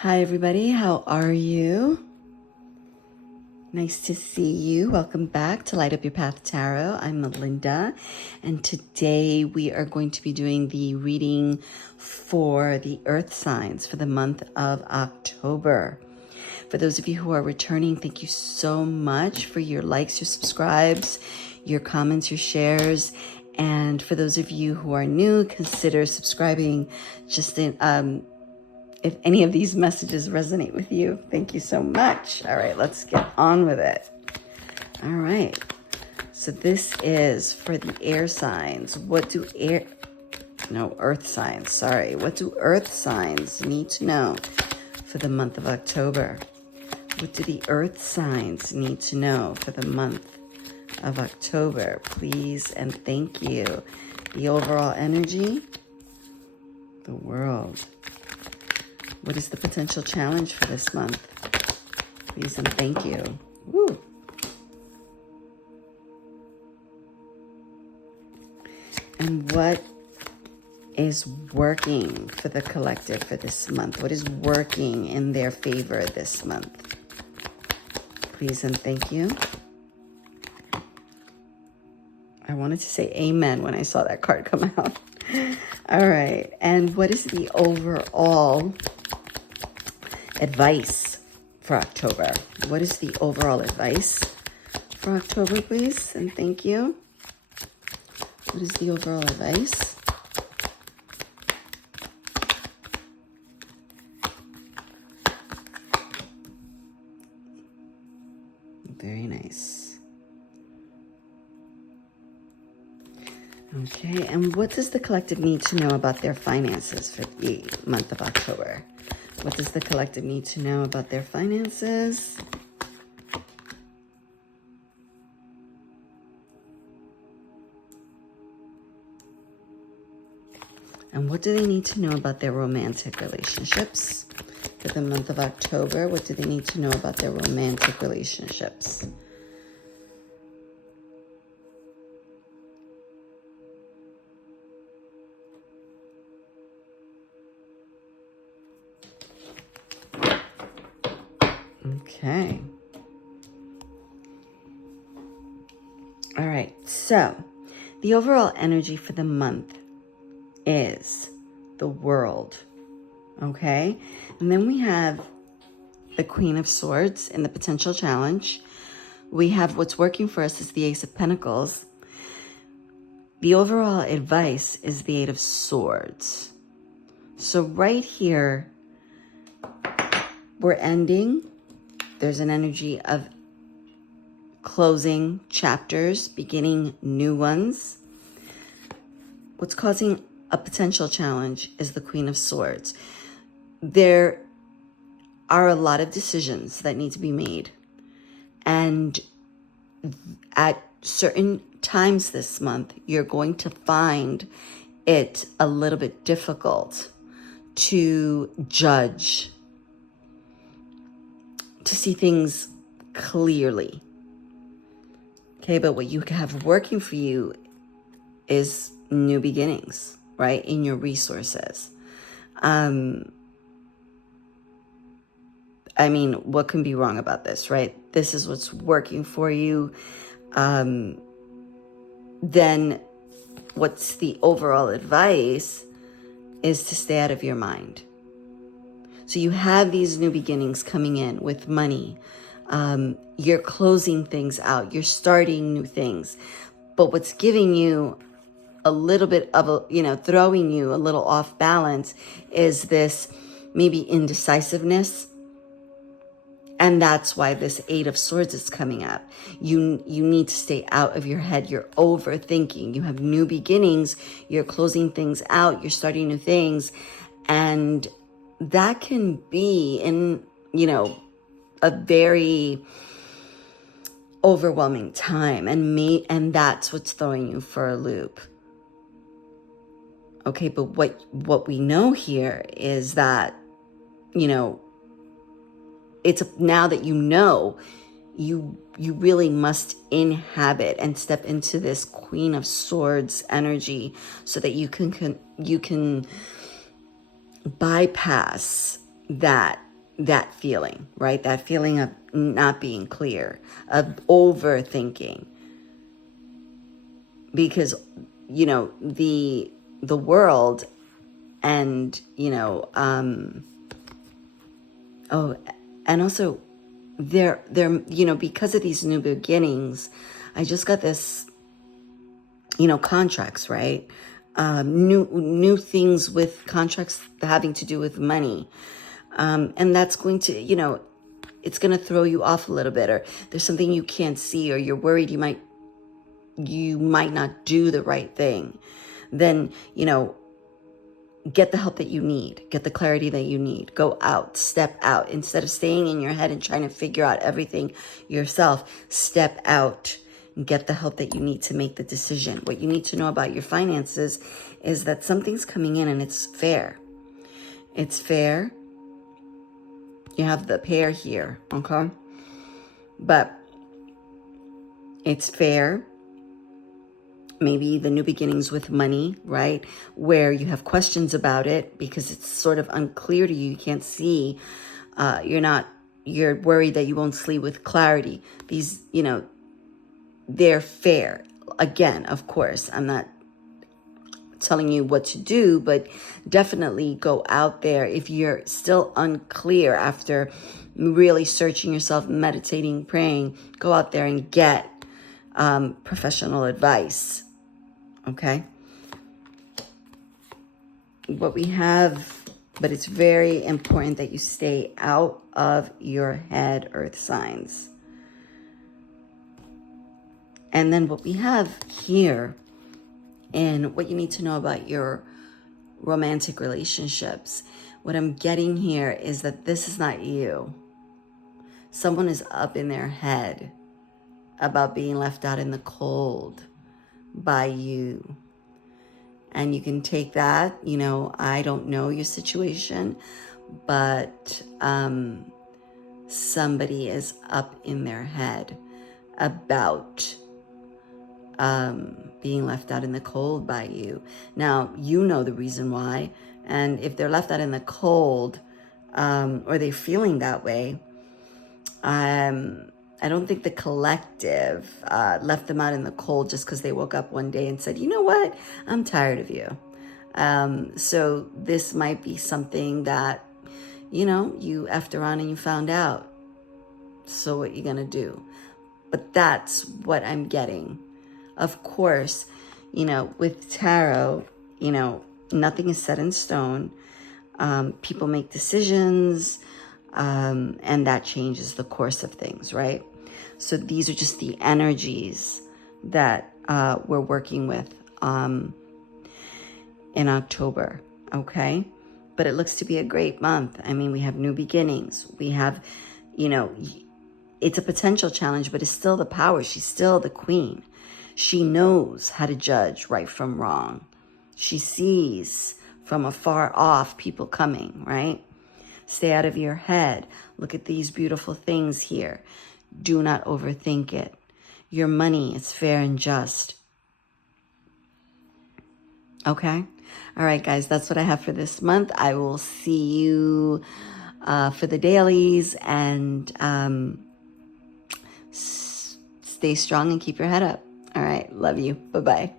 Hi everybody, how are you? Nice to see you. Welcome back to Light Up Your Path Tarot. I'm Melinda, and today we are going to be doing the reading for the earth signs for the month of October. For those of you who are returning, thank you so much for your likes, your subscribes, your comments, your shares. And for those of you who are new, consider subscribing. If any of these messages resonate with you, thank you so much. All right, let's get on with it. All right, so this is for the air signs. What do earth signs, sorry. What do earth signs need to know for the month of October? What do the earth signs need to know for the month of October? Please and thank you. The overall energy, the world. What is the potential challenge for this month? Please and thank you. Woo. And what is working for the collective for this month? What is working in their favor this month? Please and thank you. I wanted to say amen when I saw that card come out. All right. And what is the overall advice for October? What is the overall advice for October, please? And thank you. What is the overall advice? Very nice. Okay, and what does the collective need to know about their finances for the month of October? What does the collective need to know about their finances? And what do they need to know about their romantic relationships for the month of October? What do they need to know about their romantic relationships? Okay. All right. So the overall energy for the month is the world. Okay. And then we have the Queen of Swords in the potential challenge. We have what's working for us is the Ace of Pentacles. The overall advice is the Eight of Swords. So right here, we're ending. There's an energy of closing chapters, beginning new ones. What's causing a potential challenge is the Queen of Swords. There are a lot of decisions that need to be made. And at certain times this month, you're going to find it a little bit difficult to judge, to see things clearly. Okay, but what you have working for you is new beginnings, right? In your resources. I mean, what can be wrong about this, right? This is what's working for you. Then what's the overall advice is to stay out of your mind. So you have these new beginnings coming in with money. You're closing things out. You're starting new things. But what's giving you a little bit of throwing you a little off balance is this maybe indecisiveness. And that's why this Eight of Swords is coming up. You need to stay out of your head. You're overthinking. You have new beginnings. You're closing things out. You're starting new things. And that can be in, a very overwhelming time. And that's what's throwing you for a loop. Okay, but what we know here is that, it's now that you really must inhabit and step into this Queen of Swords energy so that you can bypass that that feeling, right? That feeling of not being clear, of overthinking. Because, you know, the world and, you know, and also they're, you know, because of these new beginnings, I just got this, you know, contracts, right? New things with contracts having to do with money. And that's going to, you know, it's going to throw you off a little bit, or there's something you can't see, or you're worried you might not do the right thing. Then, you know, get the help that you need, get the clarity that you need, go out, step out. Instead of staying in your head and trying to figure out everything yourself, step out and get the help that you need to make the decision. What you need to know about your finances is that something's coming in and it's fair. It's fair. You have the pair here, okay? But it's fair. Maybe the new beginnings with money, right? Where you have questions about it because it's sort of unclear to you. You can't see. You're worried that you won't sleep with clarity. These, you know, they're fair. Again, of course, I'm not telling you what to do, but definitely go out there. If you're still unclear after really searching yourself, meditating, praying, go out there and get professional advice. Okay. What we have, but it's very important that you stay out of your head, earth signs. And then what we have here, and what you need to know about your romantic relationships, what I'm getting here is that this is not you. Someone is up in their head about being left out in the cold by you. And you can take that, you know, I don't know your situation, but somebody is up in their head about being left out in the cold by you. Now, you know the reason why. And if they're left out in the cold, or they're feeling that way, I don't think the collective left them out in the cold just because they woke up one day and said, you know what, I'm tired of you. So this might be something that, you know, you effed around and you found out. So what you gonna do? But that's what I'm getting. Of course, you know, with tarot, you know, nothing is set in stone. People make decisions, and that changes the course of things, right? So these are just the energies that we're working with in October, okay? But it looks to be a great month. I mean, we have new beginnings. We have, you know, it's a potential challenge, but it's still the power. She's still the queen. She knows how to judge right from wrong. She sees from afar off people coming, right? Stay out of your head. Look at these beautiful things here. Do not overthink it. Your money is fair and just. Okay? All right, guys, that's what I have for this month. I will see you for the dailies, and stay strong and keep your head up. All right, love you. Bye-bye.